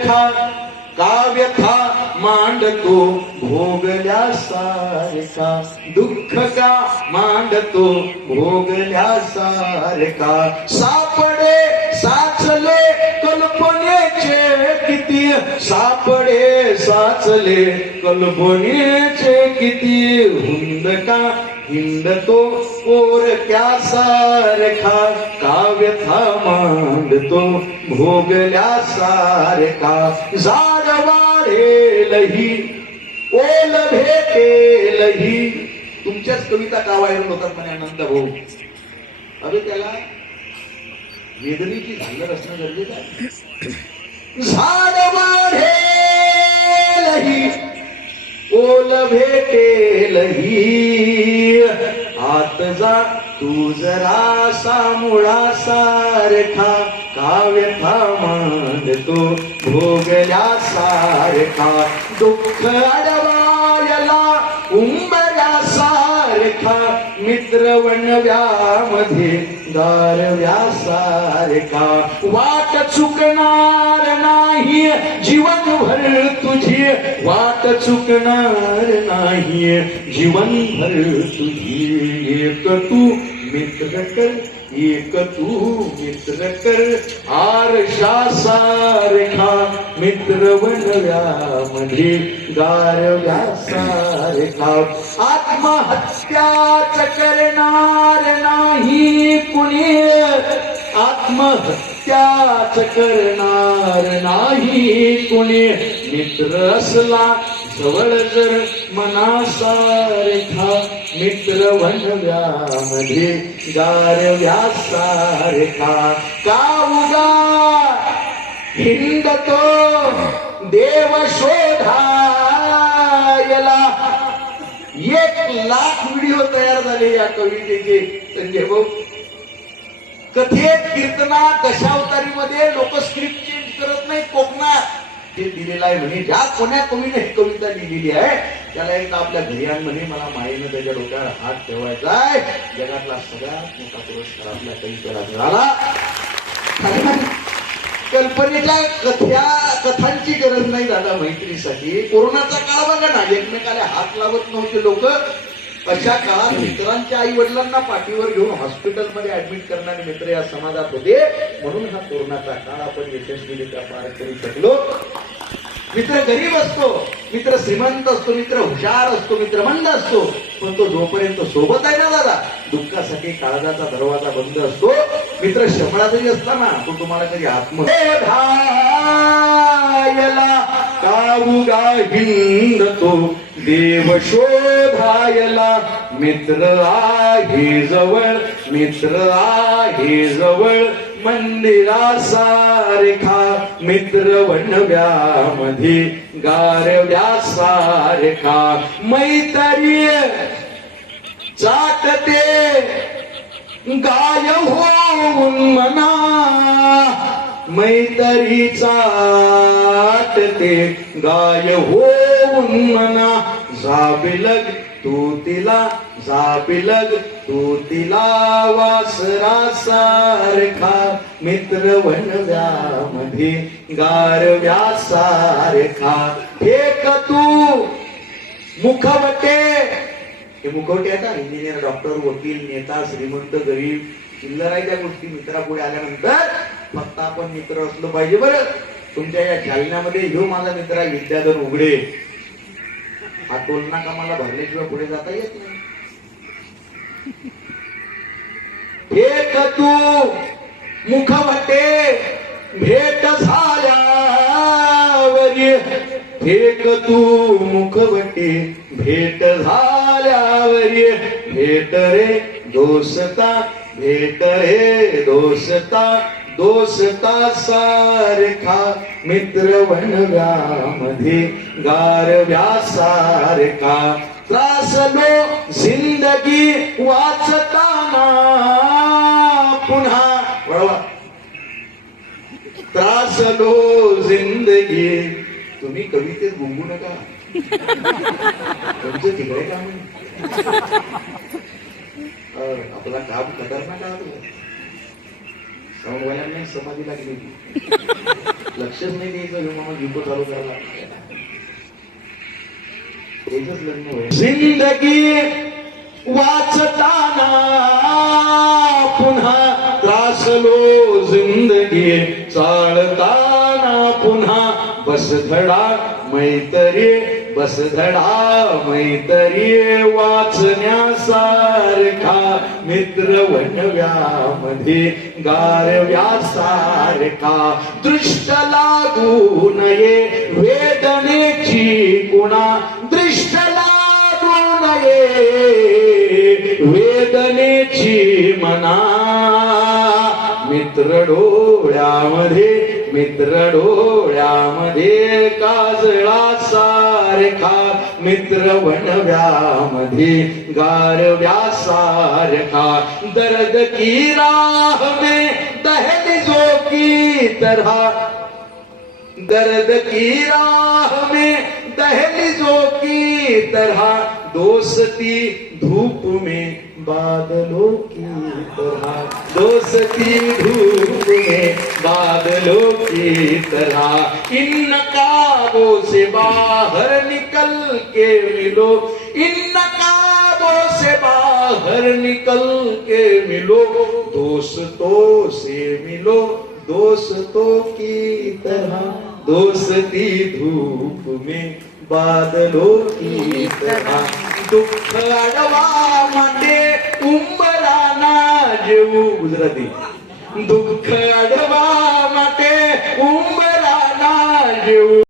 व्यथा सारखा काव्यथा मांडतो भोगल्या सारखा. दुःख का मांडतो भोगल्या सारखा. सापडे साचले कल्पनेचे किती. सापडे साचले कल्पनेचे किती. हुंद का हिंडतो पोर त्या सारखा काव्यथा मांडतो भोगल्या सारखा झाड वाढेलही ओल भेटेलही तुमच्याच कविता का व्हायरल होतात म्हणे आनंद भाऊ? अरे त्याला वेदनेची झालर असणं गरजेचं आहे. झाड वाढेलही ओल भेटेलही आत जा तू जरा सामुळा सारखा काव्य मांडतो भोगल्या सारखा. दुःख अडवायला उंबऱ्या सारखा मित्र वणव्यामध्ये गारव्या सारखा वाट चुकणार नाही जीवनभर तुझी. वाट चुकणार नाही जीवनभर तुझी. एक तू मित्र कर एक तू मित्र कर. आरशा सारखा मित्र म्हणजे गारव्या सारखा आत्महत्याच करणार नाही कुणी. आत्महत्याच करणार नाही कुणी. मित्र असला जवळ जर मनासारखा मित्र वनव्यामध्ये गारव्या सारखा का उगा हिंडतो देव शोधायला. एक लाख व्हिडिओ तयार झाले या कवितेचे संजय भाऊ. कथेत कीर्तनात दशावतारीमध्ये लोक स्क्रिप्ट चेंज करत नाही कोकणात. ते दिलेलं आहे म्हणे. ज्या कोण्या कवीने ही कविता लिहिलेली आहे त्याला एक आपल्या घरियांमध्ये मला मायेनं त्याच्या डोक्यावर हात ठेवायचा आहे. जगातला सगळ्यात मोठा पुरस्कार आपल्या कवितेला मिळाला. कल्पनेच्या कथ्या कथांची गरज नाही दादा मैत्रीसाठी कोरोनाचा काळ बघा ना एकमेकाला हात लावत नव्हते लोक. अशा काळात मित्रांच्या आई वडिलांना पाठीवर घेऊन हॉस्पिटलमध्ये ऍडमिट करणारे मित्र या समाजात होते. म्हणून हा कोरोनाचा काळ आपण यशस्वीरित्या पार करू शकलो. मित्र गरीब असतो मित्र श्रीमंत असतो मित्र हुशार असतो मित्र मंद असतो. पण तो जोपर्यंत सोबत आहे ना दादा दुःखासाठी काळजाचा दरवाजा बंद असतो. मित्र शमळातही असताना तो तुम्हाला कधी आत्म धायला काऊगा हिंडतो देव शोधायला मित्र आहे जवळ मित्र आहे जवळ मंदिरा मंदिरासारखा मित्र वणव्यामध्ये गारव्या सारखा मैत्री चाटते गाय हो- लावून म्हणा मैतरी ते गाय होऊन म्हणा जाबिलग तू तिला जाबिलग तू तिला वासरा सारखा मित्र वनव्यामध्ये गारव्या सारखा फेक तू? मुखवटे. हे मुखवटे आता इंजिनियर डॉक्टर वकील नेता श्रीमंत गरीब चिल्लर आहे त्या गोष्टी मित्रापुढे आल्यानंतर. फक्त आपण मित्र असलो पाहिजे बरं. तुमच्या या जालन्यामध्ये ह्यो माझा मित्र आहे विद्याधर उघडे. हा टोल नाका मला भरल्याशिवाय पुढे जाता येत नाही. एक तू मुखवटे भेट झाल्यावरी एक तू मुखवटे भेट झाल्यावरी भेट रे दोषता भेट हे दोषता दोषता सारखा मित्र वनव्यामध्ये गारव्या सारखा. त्रासलो जिंदगी वाचताना पुन्हा वळवा त्रासलो जिंदगी. तुम्ही कवितेत गुंगू नका. तुमचं तिकडे का आहे. आपला काम खतरनाक आहे आपलं. समाधी लागली लक्षच नाही द्यायचं हो, मामा म्हणून युको चालू करायला लागलं. लग्न होईल जिंदगी वाचताना पुन्हा त्रासलो जिंदगी चालताना पुन्हा बसधडा मैत्री बस धडा मैतरी वाचण्यासारखा मित्र वनव्यामध्ये गारव्यासारखा दृष्ट लागू नये वेदनेची कुणा दृष्ट लागू नये वेदनेची मना मित्र डोळ्यामध्ये मित्र डोळ्यामध्ये काजळा सारखा मित्र वनव्यामध्ये गारव्या सारखा दर्द की राह में दहलीजों की तरह दर्द की राह में दहलीजों की तरह दोस्ती धूप में बादलों की तरह दोस्ती धूप में बादलों की तरह इन नकाबों से बाहर निकल के मिलो। इन नकाबों से बाहर निकल के मिलो। दोस्तों से मिलो दोस्तों की तरह। दोस्ती धूप में बादलों की तरह। दुख अडवा माटे उंबराना जेऊ गुजराती दुःख अडवा माटे उंबराना जेऊ